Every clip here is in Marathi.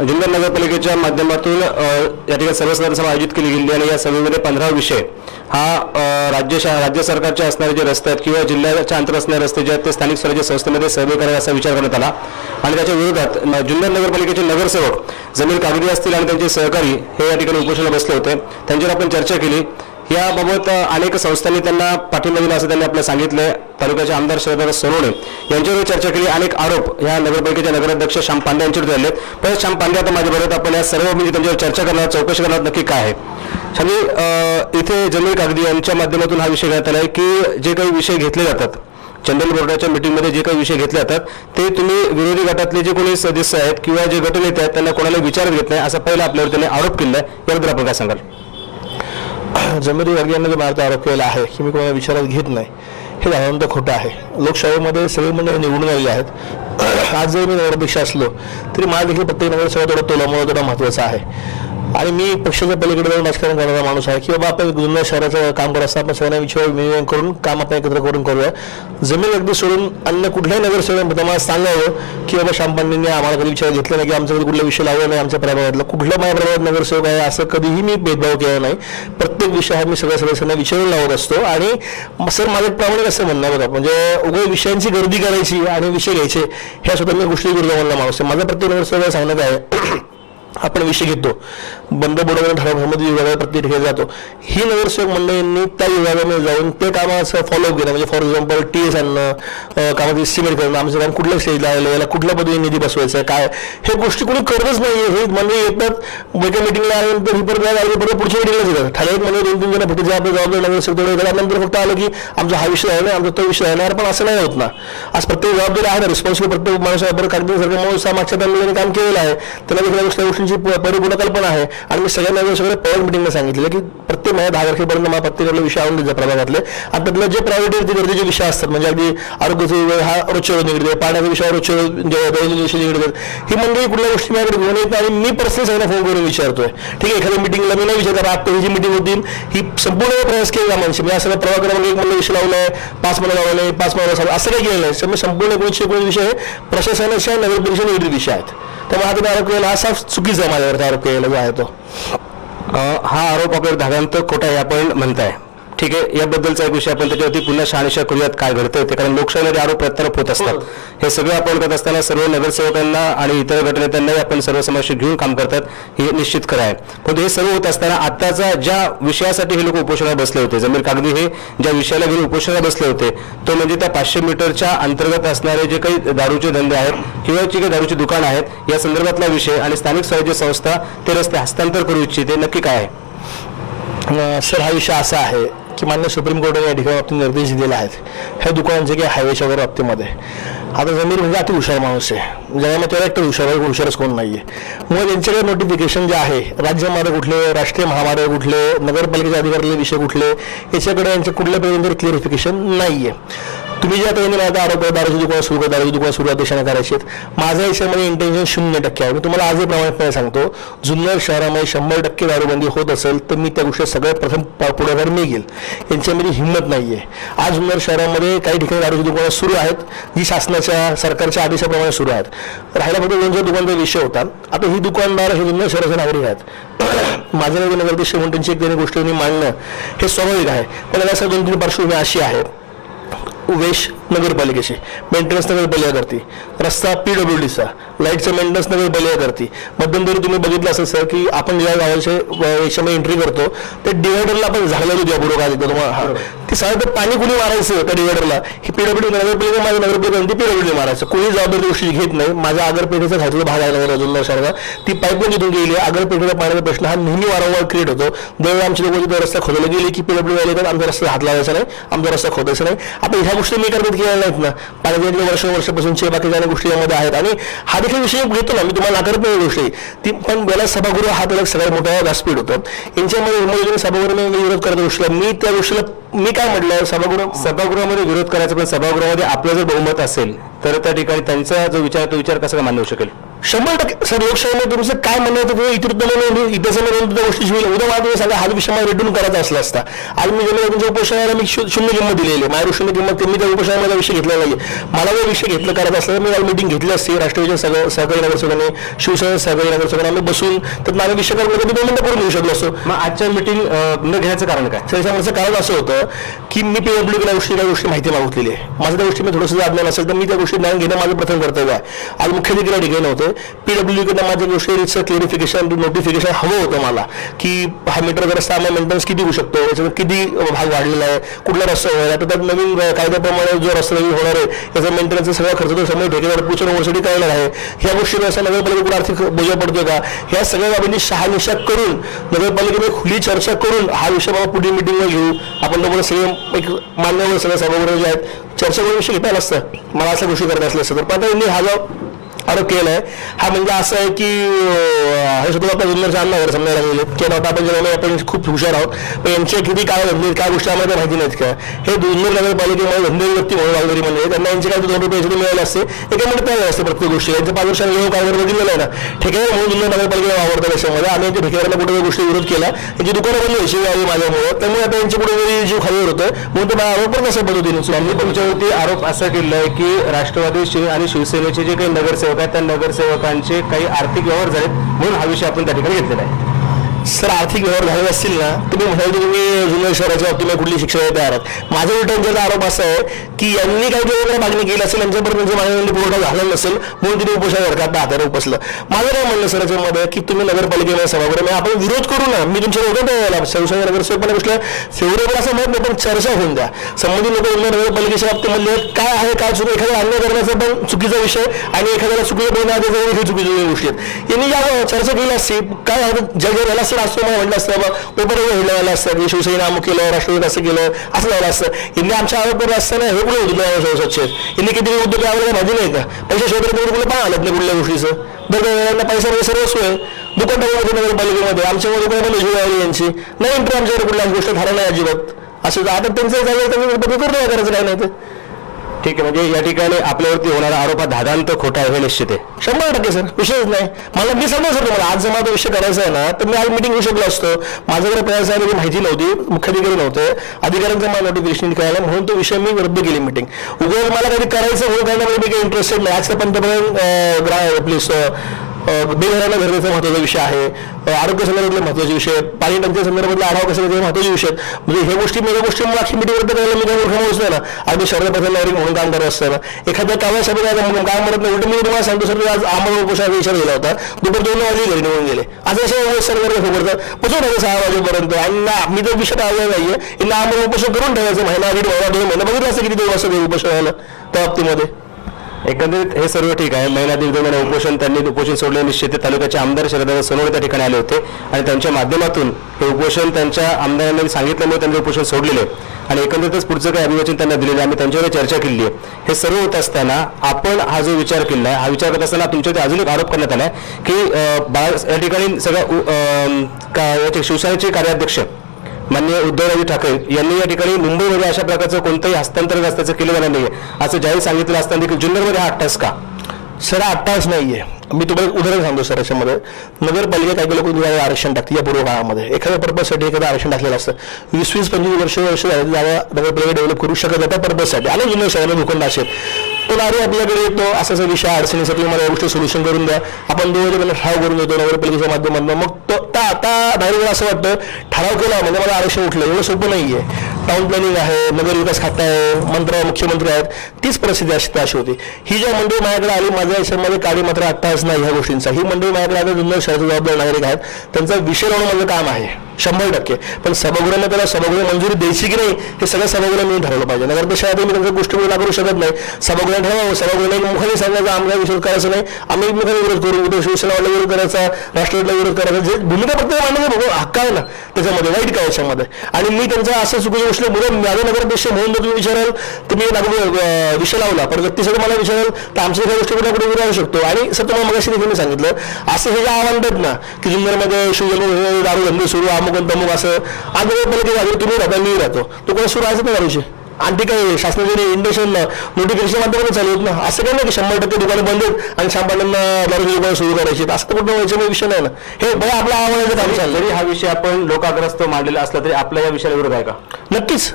जुन्नर नगरपालिकेच्या माध्यमातून या ठिकाणी सर्वसाधारण सभा आयोजित केली गेली आणि या सभेमध्ये 15 विषय हा राज्य सरकारच्या असणारे जे रस्ते आहेत किंवा जिल्ह्याच्या अंतर असणारे रस्ते जे आहेत ते स्थानिक स्वराज्य संस्थेमध्ये सर्वे करायचा असा विचार करण्यात आला आणि त्याच्या विरोधात जुन्नर नगरपालिकेचे नगरसेवक जमीर कागदी असतील आणि त्यांचे सहकारी हे या ठिकाणी उपोषणाला बसले होते। त्यांच्यावर आपण चर्चा केली। याबाबत अनेक संस्थांनी त्यांना पाठिंबा दिला असं त्यांनी आपल्याला सांगितलं। तालुक्याचे आमदार शरद सोनवणे यांच्यावर चर्चा केली। अनेक आरोप या नगरपालिकेच्या नगराध्यक्ष श्याम पांडे यांच्यावर झाले। पण श्याम पांडे आता माझ्याबरोबर आपण या सर्व म्हणजे त्यांच्यावर चर्चा करणार, चौकशी करणार नक्की काय आहे। शामी इथे जमीर कागदी यांच्या माध्यमातून हा विषय घेण्यात आला आहे की जे काही विषय घेतले जातात जनरल बोर्डाच्या मीटिंगमध्ये जे काही विषय घेतले जातात ते तुम्ही विरोधी गटातले जे कोणी सदस्य आहेत किंवा जे गटनेते आहेत त्यांना कोणाला विचारत घेत नाही असा पहिला आपल्यावर त्यांनी आरोप केला आहे। याबद्दल आपण काय सांगाल? जमीर कागदी यांनी जो माझा आरोप केला आहे की मी कोणाला विचारात घेत नाही हे साधारणतः खोटं आहे। लोकशाहीमध्ये सगळे मंडळी निवडून आलेले आहेत। आज जरी मी नगराध्यक्ष असलो तरी मला देखील प्रत्येक नगरसेवक थोडा तोलामोल थोडा महत्त्वाचा आहे आणि मी पक्षाच्या पलीकडे जाऊन राजकारण करणारा माणूस आहे की बाबा आपण जुन्नर शहराचं काम करत असताना आपण सगळ्यांना विचार विनिमय करून काम आपण एकत्र करून करूया। जमीन अगदी सोडून अन्य कुठल्याही नगरसेवकांनी मला सांगावं की बाबा श्याम पांडेंनी आम्हाला कधी विचार घेतला नाही की आमच्याकडे कुठला विषय लावला नाही, आमच्या प्रभागातला कुठला माझ्या प्रभागात नगरसेवक आहे असं कधीही मी भेदभाव केला नाही। प्रत्येक विषय हा मी सगळ्या सदस्यांना विचारून लावत असतो आणि सर माझं प्रामाणिक असं म्हणणं आहे बघा, म्हणजे उघड विषयांची गर्दी करायची आणि विषय घ्यायचे ह्या स्वतः मी गोष्टी विरुद्ध म्हणला माणूस आहे। माझा प्रत्येक नगरसेवकाला सांगण्यात आहे आपण विषय घेतो बंद बोर्डावर ठरावामध्ये विभागाला प्रत्येक ठिकाणी जातो। ही नगरसेवक मंडळींनी त्या विभागामध्ये जाऊन ते कामाचं फॉलोअप केलं, म्हणजे फॉर एक्झाम्पल TS आणणं, कामाचं एस्टिमेट करणं, आमचं काम कुठल्या स्टेजला आलेलं याला कुठल्या पद्धतीने निधी बसवायचा काय हे गोष्टी कोणी करतच नाही। हे मंडळी येतात एका मिटिंगला आल्यानंतर ही परत पुढच्या मिटिंगलाच येतात। ठराविक म्हणजे 2-3 जण फक्त जबाबदार नगरसेवक त्यानंतर फक्त आलं की आमचा हा विषय आहे ना आमचा तो विषय आहे, पण असं नाही होत ना। आज प्रत्येक जबाबदारी आहे ना, रिस्पॉन्सिबल प्रत्येक माणूस आहे। बरं कागदीसारखं माणूस मागच्या त्यांनी काम केलेलं आहे, त्याला देखील दुसऱ्या गोष्टींची परिपूर्ण कल्पना आहे आणि मी सगळ्यांना सगळ्या पॉवर मिटिंगला सांगितलं की प्रत्येक महिन्यात 10 तारखेपर्यंत मला प्रत्येकाला विषय आणून द्यायचा प्रभागातले आणि त्यातले जे प्रायोरिटी गरजेचे विषय असतात म्हणजे अगदी आरोग्याचे हा रोजच्या रोज निगडीत, पाण्याचा विषय रोजच्या दैनंदिन विषय निगडीत, ही मंडळी कुठल्या गोष्टी माझ्याकडे घेऊन येत आणि मी पर्सनली सगळ्यांना फोन करून विचारतोय। ठीक आहे, एखाद्या मिटिंगला मी नाही विचारतो आता ही जी मिटिंग होती ही संपूर्ण प्रयास केला माणसं मी असं प्रभागामध्ये एक मंडळ विषय लावलाय 5 महिने लावला नाही 5 महिने असं काही केलं नाही। संपूर्ण 19 विषय प्रशासनाच्या नगरपरिषद निगडीत विषय आहेत। त्यामुळे आता आरोप केला हा साफ चुकीचा आहे, माझ्यावरचा आरोप केलेला जो आहे तो हा आरोप आपल्याला धागांत खोटा आहे आपण म्हणताय। ठीक आहे, याबद्दलचा एक विषय आपण त्याच्यावरती पुन्हा शहानिशा करूयात काय घडतंय ते, कारण लोकशाहीमध्ये आरोप प्रत्यारोप होत असतात। हे सगळं आपण करत असताना सर्व नगरसेवकांना आणि इतर गटनेत्यांनाही आपण सर्व समावेश घेऊन काम करतात हे निश्चित खरं आहे। पण हे सर्व होत असताना आताचा ज्या विषयासाठी हे लोक उपोषणाला बसले होते जमीर कागदी हे ज्या विषयाला घेऊन उपोषणाला बसले होते तो म्हणजे त्या 500 मीटरच्या अंतर्गत असणारे जे काही दारूचे धंदे आहेत किंवा जे काही दारूची दुकान आहेत या संदर्भातला विषय आणि स्थानिक स्वराज्य संस्था ते रस्ते हस्तांतर करू इच्छिते, नक्की काय आहे? सर हा विषय असा आहे की मान्य सुप्रीम कोर्टाने या ठिकाणी बाबतीत निर्देश दिलेले आहेत ह्या दुकानांचे काही हायवेच्या वगैरे बाबतीमध्ये। आता जमीर म्हणजे अति हुशार माणूस आहे, जगामध्ये त्याला एकटं हुशारच कोण नाही आहे। मग यांच्याकडे नोटिफिकेशन जे आहे राज्यमार्ग कुठले, राष्ट्रीय महामार्ग कुठले, नगरपालिकेच्या अधिकाऱ्याचे विषय कुठले याच्याकडे यांचं कुठल्या प्रकारचे क्लिअरिफिकेशन नाही आहे। तुम्ही जे आता माझा आरोप दारूची दुकान सुरू करा, दारूची दुकान सुरुवात देशाने करायची माझ्या याच्यामध्ये इंटेन्शन 0% आहे। मी तुम्हाला आजही प्रामाणिकपणे सांगतो जुन्नर शहरामध्ये 100% दारूबंदी होत असेल तर मी त्या गोष्टी सगळ्यात प्रथम पुढाकार मी घेईल, यांच्यामध्ये हिंमत नाही आहे। आज जुन्नर शहरामध्ये काही ठिकाणी दारूची दुकानं सुरू आहेत जी शासनाच्या सरकारच्या आदेशाप्रमाणे सुरू आहेत। राहायला फक्त 2 दुकानचा विषय होता। आता ही दुकानदार हे जुन्नर शहराचे नागरिक आहेत। माझ्या नगराध्यक्ष म्हणून त्यांची एक गोष्ट मांडणं हे स्वाभाविक आहे, पण याला असं 2-3 पार्श्वभूमी अशी आहे। वेश नगरपालिकेची मेंटेनन्स नगरपालिका करते, रस्ता PWDचा, लाईटचं मेंटेनन्स नगरपालिका करते। मध्यंतरी तुम्ही बघितलं असेल सर की आपण ज्या गावाच्या याच्यामध्ये एंट्री करतो ते डिवायडरला आपण झाडं द्या बरोबर काय तुम्हाला ते साधं पाणी कुणी मारायचं त्या डिवायडरला ही PWD नगरपालिका माझ्या नगरपालिका PWD मारायचं कोणी जबाबदारी गोष्टी घेत नाही। माझ्या आगरपेठेचा घातलेला भाग आहे जुन्नर शहराचा, ती पाईपलाईन जिथून गेली आगरपेठेचा पाण्याचा प्रश्न हा नेहमी वारंवार क्रिएट होतो। दरवेळी आमची लोक रस्ता खोदला गेले की PWD आले तर आमचा रस्ता हात लावायचा नाही, आमचा रस्ता खोदायचा नाही। आता ह्या गोष्टी मी करत केल्या नाहीत ना, पाण्याचे वर्षापासूनचे बाकीच्या गोष्टी यामध्ये आहेत आणि हा देखील विषय घेतो ना मी तुम्हाला नाकारत नाही गोष्टी ती, पण बेला सभागृह हा त्याला सगळ्यात मोठा व्यासपीठ होतं। यांच्यामध्ये सभागृहाने विरोध करत गोष्टीला मी त्या गोष्टीला मी काय म्हटलं सभागृहामध्ये विरोध करायचा, पण सभागृहामध्ये आपलं जर बहुमत असेल तर त्या ठिकाणी त्यांचा जो विचार तो विचार कसा मान्य होऊ शकेल? 100% सर, लोकशाहीमध्ये तुमचं काय म्हणणं होतं ते इतर इतर समोर त्या गोष्टी शिवल्या. उद्या मला तुम्ही सांगा हा विषय मला रेटून करायचा असला असता, आज मी जेव्हा तुमच्या उपोषणाला मी शून्य किंमत दिलेली आहे, माझ्या शून्य किंमत मी त्या उपोषणामध्ये विषय घेतला नाही. मला जर विषय घेतलं करायचं असलं तर मी आज मीटिंग घेतली असते. राष्ट्रवादीच्या सहकारी नगरसेवकांनी, शिवसेना सहकारी नगरसेवकांनी आम्ही बसून तर माझ्या विषय करून 2 मिनिटं करून घेऊ शकलो असतो. मग आजच्या मीटिंग न घेण्याचं कारण काय? त्याच्यामुळे कारण असं होतं की मी PWDला गोष्टी माहिती मागितलेली आहे. माझं त्या गोष्टी मी थोडंसं अज्ञान असेल तर मी त्या गोष्टी ज्ञान घेणं माझं प्रथम कर्तव्य आहे. आज मुख्याधिकारी ठिकाणी नव्हते, PWDकडनं माझ्या गोष्टीचं क्लिअरिफिकेशन नोटिफिकेशन हवं होतं मला की हा मीटर रस्ता आम्हाला मेंटेनन्स किती होऊ शकतो, याच्यात किती भाग वाढलेला आहे, कुठला रस्ता होणार आहे, त्यात नवीन कायद्याप्रमाणे जो रस्ता नवीन होणार आहे याचा मेंटेनन्सचा सगळा खर्च तो समोर ठेकेदार पुढच्या वर्षासाठी करणार आहे. ह्या गोष्टी असं नगरपालिकेकडे आर्थिक बोजा पडतोय का, ह्या सगळ्या बाबींची शहानिशा करून नगरपालिकेने खुली चर्चा करून हा विषय बाबा पुढील मिटिंगवर घेऊ. आपण लोक सगळे एक मान्यवर सगळ्या सभागृह जे आहेत चर्चा करून विषय घेता नसतं मला अशा गोष्टी करायचं असलं असतं. तर पण आता हा जो आरोप केला आहे हा म्हणजे असं आहे की हे सुद्धा आपल्या जुन्नरच्या अन्नावर समजायला गेले की आता आपण जेव्हा आपण खूप हुशार आहोत, पण यांचे किती काय धंदे काय गोष्टी आम्हाला माहिती नाहीत का. हे जुन्नर नगरपालिकेमध्ये धंदे व्यक्ती म्हणून वागणारी म्हणजे त्यांना यांचे काय 2 रुपये मिळाले असते एकामध्ये तयार असते प्रत्येक गोष्टी. यांच्या 5 वर्षांनी जेव्हा काय बघितलेलं आहे ना, ठेकेदार म्हणून जुन्नर नगरपालिकेला वावरतात देशामध्ये. आम्ही यांच्या ठेकेदाराला कुठे गोष्टी विरोध केला, यांची दुकानं बंद व्हायची आली माझ्यामुळे, त्यामुळे आता यांची कुठेतरी जीव खाली होतं म्हणून ते आरोप पण कसं पद्धतीने त्यांनी तुमच्यावरती आरोप असा केला आहे की राष्ट्रवादी आणि शिवसेनेचे जे काही नगरसेवक आहेत त्या नगरसेवकांचे काही आर्थिक व्यवहार झालेत म्हणून हा विषय आपण त्या ठिकाणी घेतलेला आहे. सर, आर्थिक व्यवहार झाले असतील ना तुम्ही म्हणाल तुम्ही जुन्नर शहराच्या बाबतीत कुठली शिक्षा देता आहात. माझ्या उलटांचा आरोप असा आहे की यांनी काही वगैरे मागणी केली असेल, यांच्यापर्यंत त्यांची मागणी पुरवठा झाला नसेल म्हणून तिने उपोषण सरकारला हाताने उपसलं. माझं काय म्हणणं सर याच्यामध्ये की तुम्ही नगरपालिकेला सभागृह आपण विरोध करू ना, मी तुमच्या विरोधात शिवसेना नगरसेवकांना गोष्ट फेवरेबल असं म्हणत नाही, पण चर्चा होऊन द्या. संबंधित लोक नगरपालिकेच्या बाबतीमध्ये काय आहे काय चुकी, एखाद्या अन्याय करण्याचा पण चुकीचा विषय आणि एखाद्याला चुकीचं बोलण्याचा हे चुकीच्या गोष्टी आहेत. यांनी या चर्चा केली असती काय जग झाला असतं मला म्हटलं असतं बाबा ओपन झालं असतं की शिवसेना अमुक केलं, राष्ट्रवादी असं केलं असं झालं असतं. यांनी आमच्या आरोप असताना हे कुठे होतं स्वच्छ यांनी किती उद्योग आपल्याला माहिती नाही का, पैसे शोधण्यात कुठे पण आलं नाही कुठल्या गोष्टीचं दर पैसा सर्व सोय दुकान टाकून नगरपालिकेमध्ये आमच्यामध्ये पण यांची नाही इंटर आमच्याकडे कुठल्या गोष्ट धारा नाही अजिबात असं. आता त्यांचं झालं त्यांनी करायचं काय नाही ते ठीक आहे. म्हणजे या ठिकाणी आपल्यावरती होणारा आरोप हा धादांत खोटा आहे हे निश्चित आहे 100% सर, विषयच नाही. मला मी सांगतो सर तुम्हाला आज जर मला तो विषय करायचा आहे ना तर मी आज मीटिंग घेऊ शकलो असतो. माझ्याकडे प्रयासाची माहिती नव्हती, मुख्याधिकारी नव्हते, अधिकाऱ्यांचं मला नोटिफिकेशन कळालं म्हणून तो विषय मी रद्द केली मीटिंग. उगाच मला कधी करायचं म्हणून करण्यामध्ये मी काही इंटरेस्टेड नाही. आज पंतप्रधान प्लीज बेघरांना घरण्याचा महत्त्वाचा विषय आहे, आरोग्य संदर्भातले महत्त्वाचे विषय, पाणी टंचाई संदर्भातले आढावा कसा महत्त्वाचे विषय. म्हणजे हे गोष्टी मेगा गोष्टी मला अख्खी मीटिंग रद्द करायला मी काही मूर्ख माणूस नाही ना. अगदी शहरात प्रधान नागरिक म्हणून काम करत असताना एखाद्या काव्या सभेत काय म्हणत नाही. उलट मी तुम्हाला सांगतो सर आज आम्हाला उपोषणाचा विचार केला होता, दुपार 2 वाजता घरी निघून गेले. आज असं सरकारला खबर पोचून राहिले 6 वाजेपर्यंत आणि मी तो विषय टाळला नाहीये. यांना आम्हाला उपोषण करून ठेवायचं महिना 2 महिना बघितलं असं किती 2 वाजता उपोषणाला त्या बाबतीमध्ये. एकंदरीत हे सर्व ठीक आहे. महिना 1.5 महिना उपोषण त्यांनी उपोषण सोडले. निश्चित तालुक्याचे आमदार शरद सोनवणे त्या ठिकाणी आले होते आणि त्यांच्या माध्यमातून हे उपोषण त्यांच्या आमदारांनी सांगितल्यामुळे त्यांनी उपोषण सोडलेले आणि एकंदरीतच पुढचं काही अभिवचन त्यांना दिलेलं आम्ही त्यांच्यावर चर्चा केली आहे. हे सर्व होत असताना आपण हा जो विचार केला आहे हा विचार करत असताना तुमच्यावर अजून एक आरोप करण्यात आला आहे की या ठिकाणी सगळ्या शिवसेनेचे कार्याध्यक्ष माननीय उद्धवराज ठाकरे यांनी या ठिकाणी मुंबईमध्ये अशा प्रकारचं कोणतंही हस्तांतरण रस्त्याचं केलं जाणार नाही असं जाहीर सांगितलं असताना देखील जुन्नरमध्ये हा अट्टास का? सर अट्टास नाहीये. मी तुम्हाला उदाहरण सांगतो सर. याच्यामध्ये नगरपालिका काही लोक आरक्षण टाकते या पूर्व काळामध्ये एखाद्या पर्पजसाठी एखादं आरक्षण टाकलेलं असतं. 20-25 वर्ष झाले नगरपालिका डेव्हलप करू शकत त्या पर्पजसाठी आणि जुन्नर शहराला भूखंड असेल तो नारी आपल्याकडे येतो असा विषय अडचणीसाठी मला या गोष्टी सोल्युशन करून द्या, आपण दोघं ठराव करून देतो नगरपालिकेच्या माध्यमातून. मग तो आता नागरिकांना असं वाटतं ठराव केला म्हणजे मला आरक्षण उठलं, एवढं सोपं नाही आहे. टाउन प्लॅनिंग आहे, नगर विकास खातं आहे, मुख्यमंत्री आहेत, तीच परिस्थिती अशी होती. ही ज्या मंडळी माझ्याकडे आली माझ्या याच्यामध्ये काळी मात्र अट्टास नाही ह्या गोष्टींचा. ही मंडळी माझ्याकडे आता जुन्नर शहराचे जबाबदार नागरिक आहेत, त्यांचा विषय लावणं माझं काम आहे 100%. पण सभागृहाने त्याला सभागृह मंजुरी द्यायची की नाही हे सगळं सभागृह मिळून ठरवलं पाहिजे. नगर शहरात मी त्यांच्या गोष्टी पूर्ण करू शकत नाही. सभागृह ठरवावं, सभागृहाने मुखाने सांगायचं आम्हाला विरोध करायचं नाही, आम्ही एकमेकांना विरोध करू, उद्या शिवसेनाला विरोध करायचा, राष्ट्रवादीला विरोध करायचा, जे भूमिका प्रत्येक मांडण्याचा हक्क आहे ना त्याच्यामध्ये वाईट काय याच्यामध्ये. आणि मी त्यांच्या असं चुकीच्या गोष्टी म्हणून माझं नगराध्यक्ष म्हणून तुम्ही विचाराल तुम्ही विषय लावला पण व्यक्तीसाठी मला विचाराल तर आमच्या काही गोष्टी कुठे कुठे राहू शकतो. आणि सर तुम्हाला मगाशी देखील मी सांगितलं असं हे जे आव्हान ना की जुन्नरमध्ये दारू धंदे सुरू अमुक तमुक असं आज नगरपालिकेत तुम्ही राहता मी राहतो तो कोणी सुरू आहे ना दारूचे आणि ते काही शासनाचे इंडस्ट्रियल नोटिफिकेशन माध्यमातून चालू होत ना. असं काही नाही की 100% दुकानं बंद आहेत आणि शांपाड्यांना दारूची दुकानं सुरू करायची, असं तर कुठं व्हायचं विषय नाही ना. हे बघा आपला आवाजाचं काम चाललं. जरी हा विषय आपण लोकाग्रस्त मांडलेला असला तरी आपल्या या विषयाला विरोध आहे का? नक्कीच.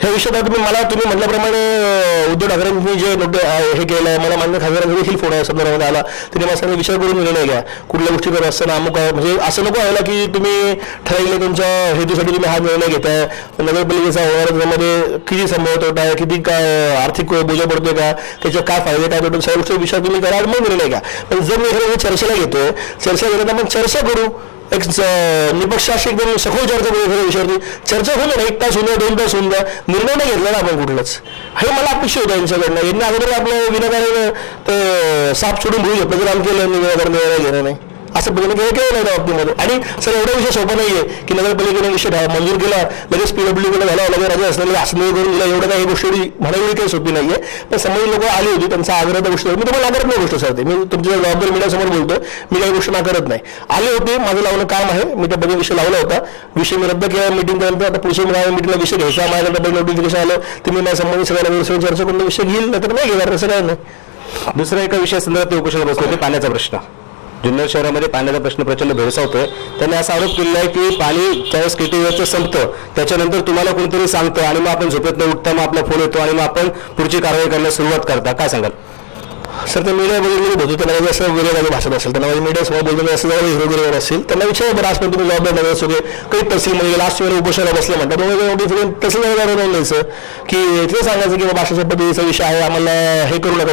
ह्या विषयात तुम्ही म्हटल्याप्रमाणे उद्धव ठाकरेंनी जे हे केलं आहे, मला मान्य खासदारांचा देखील फोन आहे संदर्भामध्ये आला. त्यांनी मला सांगितलं विचार करून निर्णय घ्या, कुठल्या गोष्टी करत असताना अमुक आहे, म्हणजे असं नको व्हायला की तुम्ही ठरवले तुमच्या हेतूसाठी तुम्ही हा निर्णय घेताय, नगरपालिकेचा होणारा त्यामध्ये किती संभवत होत आहे, किती काय आर्थिक बोजा पडतोय का, त्याचे काय फायदे काय पडतो, सगळ्या गोष्टी विचार तुम्ही करा मग निर्णय घ्या. पण जर मी एखाद्या चर्चेला घेतोय, चर्चा घेताना आपण चर्चा करू, एक निपक्षाशी एकदम सखोल चर्चा करू एखाद्या विषयावरती. चर्चा होऊ ना, 1 तास होऊन द्या, 2 तास होऊन द्या, निर्णय नाही घेतला ना आपण कुठलाच. हे मला अपेक्षा होतं यांच्याकडनं. यांनी अगोदर आपलं विनाकारण तर साप सोडून भूल घेतलं, जर आमचं विनाकारण घेणं नाही असं बघणं केलं नाही त्या बाबतीमध्ये. आणि सर एवढा विषय सोपा नाही आहे की नगरपालिकेने विषय मंजूर केला, लगेच PWD केला झाला, लगेच राज्य असलेले असलेले करून दिला, एवढं काही गोष्टी म्हणावी काही सोपी नाही आहे. पण समोर लोक आली होती, त्यांचा आग्रह त्या गोष्टी, मी तुम्हाला नाकारत नाही गोष्ट सर, ते मी तुमच्या जबाबदारी मीडियासमोर बोलतो, मी काही गोष्टी नाकारत नाही. आले होते, माझं लावणं काम आहे, मी त्या विषय लावला होता, विषय मी रद्द केला मीटिंग केल्यानंतर. आता पुढच्या मीटिंगला विषय घ्यायचा, माझ्याकडे नोटिफिकेशन आलं तर मी संबंधित सगळ्या चर्चा करून विषय घेईल, नाही तर नाही घेणार, असं काय नाही. दुसरा एका विषय संदर्भात ते उपोषण बसले होते, पाण्याचा प्रश्न. जुन्नर शहरामध्ये पाण्याचा प्रश्न प्रचंड भेडसावतोय. त्यांनी असा आरोप केला आहे की पाणी ज्यावेळेस KTVचं संपतं त्याच्यानंतर तुम्हाला कोणतरी सांगतं आणि मग आपण झोपेत न उठता मग आपला फोन येतो आणि मग आपण पुढची कारवाई करण्यास सुरुवात करता. काय सांगाल? सर ते मीडिया बघून बोलतो, त्यांना जसं वेगवेगळ्या भाषेत असेल, त्यांना मीडिया समोर बोलतो असं जरा वेगवेगळं असेल, त्यांना विचार बरं आजपर्यंत तुम्ही जबाबदार नगर सगळे काही तहसीलमध्ये लास्ट वेळेला उपोषणाला बसले म्हणतात, तसं नोंद द्यायचं की इथे सांगायचं की बाबा अशा पद्धतीचा विषय आहे, आम्हाला हे करू नका,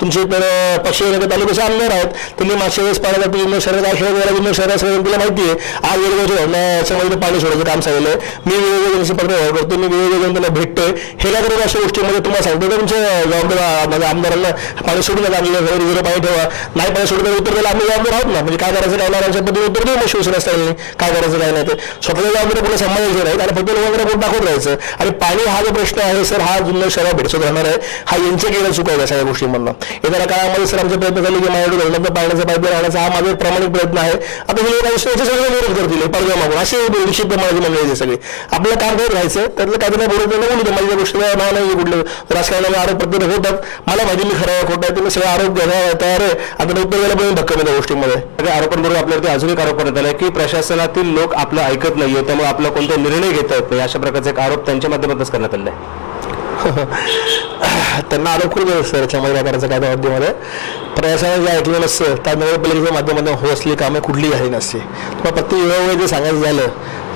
तुमचे तर पक्ष तालुक्याचे आमदार आहेत, त्यांनी मागच्या वेळेस पाण्याचा जुन्नर शहरात काय खेळ जुन्नर शहरात तुला माहिती आहे, आज वेगवेगळ्या धरणाच्यामध्ये पाणी सोडायचं काम सांगितलं, मी वेगवेगळ्या पत्र करतो, मी वेगवेगळ्या त्यांना भेटतोय, हे काय करून अशा गोष्टीमध्ये तुम्हाला सांगतो तर तुमच्या जबाबदार माझ्या आमदारांना पाणी सोडून नका, घरी पाणी ठेवा, नाही पाणी सोडून उत्तर द्यायला आम्ही जबाबदार आहोत ना. म्हणजे काय करायचं काय नाही पद्धतीने उत्तर देऊ, मग शिवसेना स्टाईलने काय करायचं काय नाही ते स्वतःच्या जबाबदारी पुढे सांभाळायचं नाही आणि फक्त लोकांकडे बोट दाखवत राहायचं. आणि पाणी हा जो प्रश्न आहे सर, हा जुन्नर शहरात भेडसोड राहणार आहे, हा यांच्या केला चुकायला सगळ्या गोष्टींमधनं. येणाऱ्या काळामध्ये सर आमचे प्रयत्न झाले की माझ्याकडे धरणाचा पाण्याचा पाईप राहण्याचा हा माझा एक प्रामाणिक प्रयत्न आहे. आता हे लोक सगळे विरोध करतील पडद्या मागून, असे निश्चित माझी मंडळी सगळे आपलं काम करत राहायचं, त्यातलं काहीतरी बोलत बोलू माझ्या गोष्टीला नाव नाही, कुठलं राजकारणाला आरोप प्रत्येक होतात, मला माहिती मी खरं खोटं आहे, तुम्ही सगळे आरोप घ्यायला तयार आहे. आता उत्तर द्यायला पण धक्का त्या गोष्टीमध्ये आरोपांबरोबर आपल्यावरती अजून एक आरोप करण्यात आला की प्रशासनातील लोक आपलं ऐकत नाहीये, त्यामुळे आपला कोणता निर्णय घेता येत नाही, अशा प्रकारचा एक आरोप त्यांच्या माध्यमातूनच करण्यात आला आहे. त्यांना आरोप करू द्या सर, याच्यामध्ये करायचं काय त्या माध्यमामध्ये प्रशासनाने जे ऐकलं नसतं त्या नगरपालिकेच्या माध्यमातून होत असलेली कामे कुठली काही नसते. तुम्हाला प्रत्येक वेळेवर जे सांगायचं झालं,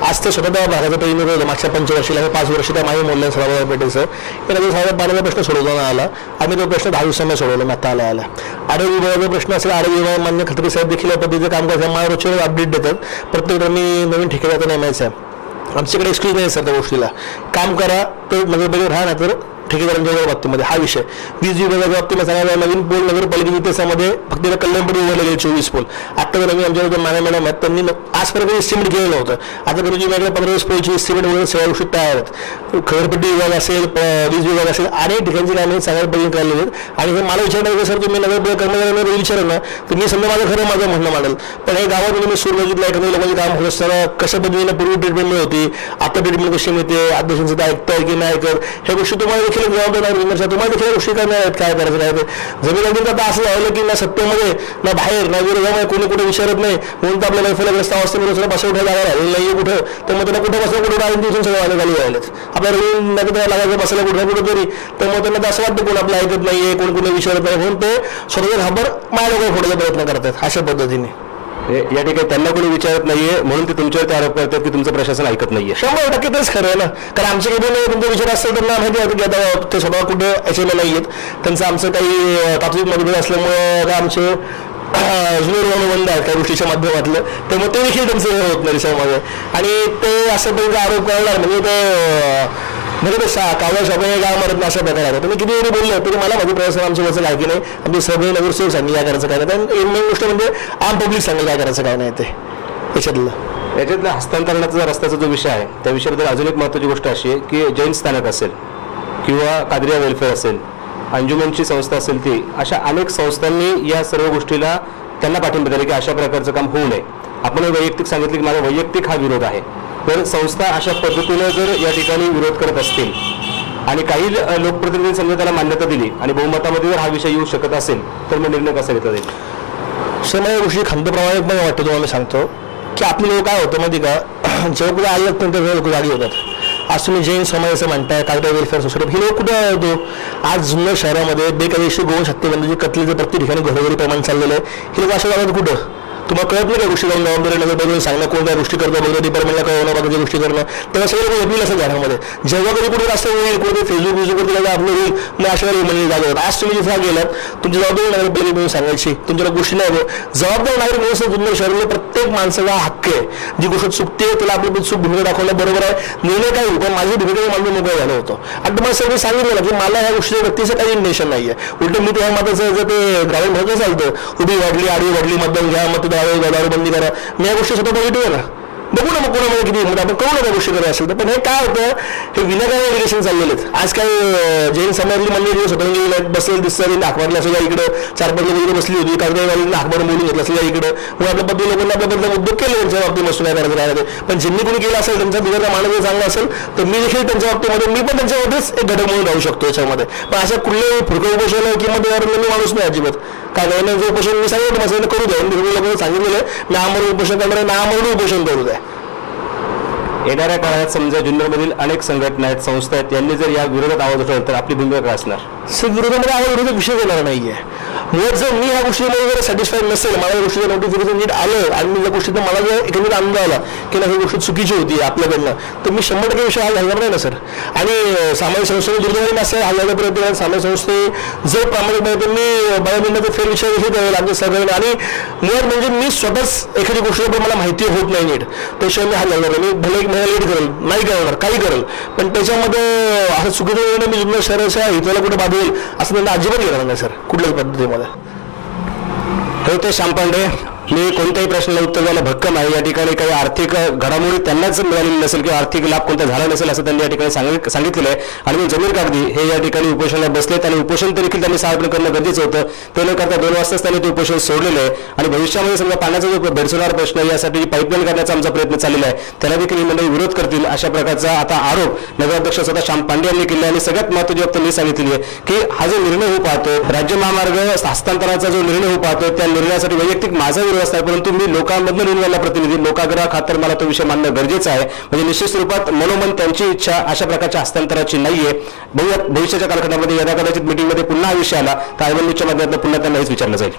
आज ते स्वतः त्या भागाचं पहिलं होतं, मागच्या 5 वर्षाला 5 वर्ष त्या माझ्या मोडल्या सराव पेटेचं या साधा पाण्याचा प्रश्न सोडवला आला, आम्ही तो प्रश्न 10 दिवसांना सोडवला, आता आला आरोग्य विभागाचा प्रश्न असेल, आरोग्य विभाग मान्य खत्री साहेब देखील या पद्धतीचं काम करतात, मला रोजच्या अपडेट देतात, प्रत्येक मी नवीन ठेकेदार नेमायचं आहे, आमच्याकडे एक्सक्यूज नाही सर त्या गोष्टीला, काम करा तर नगरपालिका राहा ना तर ठेकेदारांच्या बाबतीमध्ये हा विषय. वीज विभागाच्या बाबतीमध्ये सांगायला नवीन पोल नगरपालिकेच्या इतिहासामध्ये फक्त कल्याणपुरी उभारले गेले 24 पोल. आता नवीन आमच्याकडे मॅडम आहेत, त्यांनी आजपर्यंत एस्टिमेट केलं नव्हतं, आता त्यांची माझ्याकडे 15-20 पोलची एस्टिमेट वगैरे सगळ्या गोष्टी तयार आहेत. घरपट्टी विभाग असेल, वीज विभाग असेल, अनेक ठिकाणची कामे सांगायला पाहिजे काढलेली आहेत. आणि हे मला विचारणार सर तुम्ही नगरपालिका कर्मचाऱ्यांना विचारा ना, तर मी समजा माझं म्हणणं मांडेल, पण हे गावात मी सूर बघितलं एखाद्या लोकांचे काम होत असताना कशा पद्धतीने पूर्वी ट्रीटमेंट मिळत होती, आता ट्रीटमेंट कशी मिळते, अध्यक्षांचं ते ऐकताय की नाही ऐकत, ह्या गोष्टी तुम्हाला देखील जबाबदार तुम्हाला देखील गोष्टी करणार आहेत, काय करायचं काय ते जमीन अगदी आता असं झालं की ना सत्तेमध्ये ना बाहेर ना विरोधामध्ये कोणी कुठे विचारत नाही, म्हणून तर आपल्या मैफलग्रस्त अवस्थेमध्ये बसा उठा जागा राहिलेलं नाही कुठं, तर मग त्यांना कुठं बसलं कुठं आधी दिवसून सगळं वाले खाली राहिलेत, आपल्या रोज लागायचं बसायला कुठं कुठं तरी, तर मग त्यांना असं वाटतं कोण आपलं ऐकत नाहीये, कोण कोणी विचारत नाही, म्हणून ते स्वतःचा खबर माझ्या लोक फोडायचा प्रयत्न करतात अशा पद्धतीने. या ठिकाणी त्यांना कोणी विचारत नाहीये म्हणून ते तुमच्यावरती आरोप करतात की तुमचं प्रशासन ऐकत नाहीये. 100% तेच खरं आहे ना, कारण आमच्याकडे तुमचा विचार असेल त्यांना माहिती आहे की आता ते स्वतः कुठे यायला नाही आहेत, त्यांचं आमचं काही तात्विक मतभेद असल्यामुळे आमचे जुने बंद आहेत काही गोष्टीच्या माध्यमातलं, त्यामुळे ते देखील त्यांचं होत नाही समाजात. आणि ते असं त्यांचा आरोप करणार म्हणजे ते काव्या शब्द गाव मरत नाही अशा प्रकार आहे. तुम्ही किती जरी बोललं तरी मला माझी प्रशासन आमच्या वरचं काय की नाही, आमचे सगळे नगरसेवक सांगितले काय करायचं काय नाही, मेन गोष्ट म्हणजे आम पब्लिक सांगेल काय करायचं काय नाही ते. याच्यातलं हस्तांतरणाचा रस्त्याचा जो विषय आहे त्या विषयाबद्दल अजून एक महत्त्वाची गोष्ट अशी आहे की जैन स्थानक असेल किंवा कादरिया वेलफेअर असेल, अंजुमनची संस्था असेल, ती अशा अनेक संस्थांनी या सर्व गोष्टीला त्यांना पाठिंबा दिला की अशा प्रकारचं काम होऊ नये. आपण वैयक्तिक सांगितलं की माझा वैयक्तिक हा विरोध आहे, तर संस्था अशा पद्धतीने जर या ठिकाणी विरोध करत असतील आणि काही लोकप्रतिनिधी समजा त्याला मान्यता दिली आणि बहुमतामध्ये जर हा विषय येऊ शकत असेल तर मग निर्णय कसा घेतला जाईल? सर मला गोष्टी खंतप्रमाणे वाटतं तुम्हाला मी सांगतो की आपली लोक काय होतं माहिती का, जेव्हा कुठे आले असतात तेव्हा लोक जागी होतात. आज तुम्ही जैन समाज असं म्हणताय, कायदा वेलफेअर सोसायटी, हे लोक कुठे होतो? आज जुन्नर शहरामध्ये बेकायदेशीर गोवंश हत्येबंदीची कत्लेचं प्रत्येक ठिकाणी घरोघरी प्रमाण चाललेलं आहे. हे लोक अशा जातात कुठं? तुम्हाला कळत नाही त्या गोष्टी करून जबाबदारी नगर बघून सांगणं, कोणत्या गोष्टी करतो बघतो डिपार्टमेंटला कळवणं, बाकीच्या गोष्टी करणं, तेव्हा सगळं जपलेलं असेल घरामध्ये. जेव्हा कधी कुठे रस्ता होईल, कुठे फेसबुकवरती काय आपलं होईल, मग अशा वेळी म्हणजे जागेवर आज तुम्ही जिथे गेलात तुमची जबाबदारी नगरपालिका म्हणून सांगायची, तुमच्याला गोष्टी नाही जबाबदार नागरिक म्हणून जुन्नर शहरामध्ये प्रत्येक माणसाला हक्क आहे. जी गोष्ट चुकते त्याला आपली चूक भूमिका दाखवणं बरोबर आहे. निर्णय काय होईल पण माझी भूमिका मानून मोकळं झालं होतं. आणि तुम्हाला सगळं सांगितलं की मला ह्या गोष्टी व्यक्तीचं काही इंटेन्शन नाही आहे. उलट मी त्या मताचं जर ते ग्रामीण भागात चालतं, उभी वाढली आडवी वाढली मतदान घ्या, मतदार दारूबंदी करा, मी या गोष्टी स्वतः बघितलं आहे ना. बघू ना मग कोणामध्ये किती म्हणजे आपण कळू नका गोष्टी करायला असेल तर. पण हे काय होतं, हे विनाकारण इलेक्शन चाललेले आहेत. आज काय जैन समाजातली मंडळी स्वतंत्र बसलेली दिसतात, अखबारला असं इकडे 4-5 लोक इकडे बसली होती, काही काही अखबार बोलून घेतलं असं इकडे. मग आपल्या पद्धती लोकांना आपल्याबद्दल उद्योग केले त्यांच्या बाबतीत मसून काय करायचं राहते. पण ज्यांनी कोणी केलं असेल त्यांचा दिलेला मानव चांगला असेल तर मी देखील त्यांच्या बाबतीमध्ये मी पण त्यांच्यामध्येच एक घटक म्हणून राहू शकतो याच्यामध्ये. पण अशा कुठल्याही फुडकं उपोषण किंवा मी माणूस नाही अजिबात. काय नाही जे उपोषण मी सांगितलं माझं करू द्या, लोकांना सांगितलेलं ना आमरण उपोषण करणारे ना आमरण उपोषण करू द्या. येणाऱ्या काळात समजा जुन्नरमधील अनेक संघटना आहेत, संस्था आहेत, यांनी जर या विरोधात आवाज उठवला तर आपली भूमिका काय असणार? सर विरोधामध्ये आवाज विरोधात विषय येणार नाहीये. मुळात जर मी ह्या गोष्टीमध्ये जर सॅटिस्फाईड नसेल, मला या गोष्टीचं नोटिफिकेशन नीट आलं आणि मी या गोष्टीत मला जर एकंदरीत आनंद आला की ही गोष्ट चुकीची होती आपल्याकडनं, तर मी 100% विषय हा घालणार नाही ना सर. आणि सामाजिक संस्थेने दुर्दैवाने असं हल्ल्याचा प्रयत्न केला. सामाजिक संस्थे जर प्रामाणिकपणे त्यांनी बायोमिंडाचा फेरविचार देखील करायला आमच्या सहकार्याने. आणि मुळात म्हणजे मी स्वतःच एखादी गोष्टीबद्दल मला माहिती होत नाही नीट, त्याशिवाय मी हा घालणार नाही. मी भले एक महिना लेट करेल, नाही करणार, काही करेल, पण त्याच्यामध्ये असं चुकीचं निर्णय मी जुन्नर शहराच्या हिताला कुठे बाधेल असं त्यांना अजिबात घेणार नाही सर कुठल्याच पद्धतीमध्ये. ते श्याम पांडे, मी कोणत्याही प्रश्नाला उत्तर द्यायला भक्कम आहे. या ठिकाणी काही आर्थिक घडामोडी त्यांनाच मिळालेली नसेल किंवा आर्थिक लाभ कोणता झाला नसेल असं त्यांनी या ठिकाणी सांगितलेलं आहे. आणि मग जमीर कागदी हे या ठिकाणी उपोषणाला बसलेत आणि उपोषण देखील त्यांनी सार्वजनिक करणं गरजेचं होतं. ते न करता 2 वाजताच त्यांनी ते उपोषण सोडलेलं आहे. आणि भविष्यामध्ये समजा पाण्याचा जो भेडसवणारा प्रश्न आहे यासाठी पाईपलाईन करण्याचा आमचा प्रयत्न चाललेला आहे, त्याला देखील ही मंडळी विरोध करतील अशा प्रकारचा आता आरोप नगराध्यक्ष स्वतः श्याम पांडे यांनी केला. आणि सगळ्यात महत्त्वाची बाब त्यांनी सांगितलेली आहे की हा जो निर्णय होऊ पाहतो, राज्य महामार्ग हस्तांतरणाचा जो निर्णय होऊ पाहतो, त्या निर्णयासाठी वैयक्तिक माझा विरोध असतो, परंतु मी लोकांमधून निर्णयाला प्रतिनिधी लोकाग्रह खातर मला तो विषय मानणं गरजेचं आहे. म्हणजे निश्चित स्वरूपात मनोमन त्यांची इच्छा अशा प्रकारच्या हस्तांतराची नाहीये. भविष्याच्या कालखंडामध्ये यदा कदाचित मीटिंगमध्ये पुन्हा हा विषय आला तर आयबंदूच्या माध्यमातून पुन्हा त्यांना हेच विचारलं जाईल.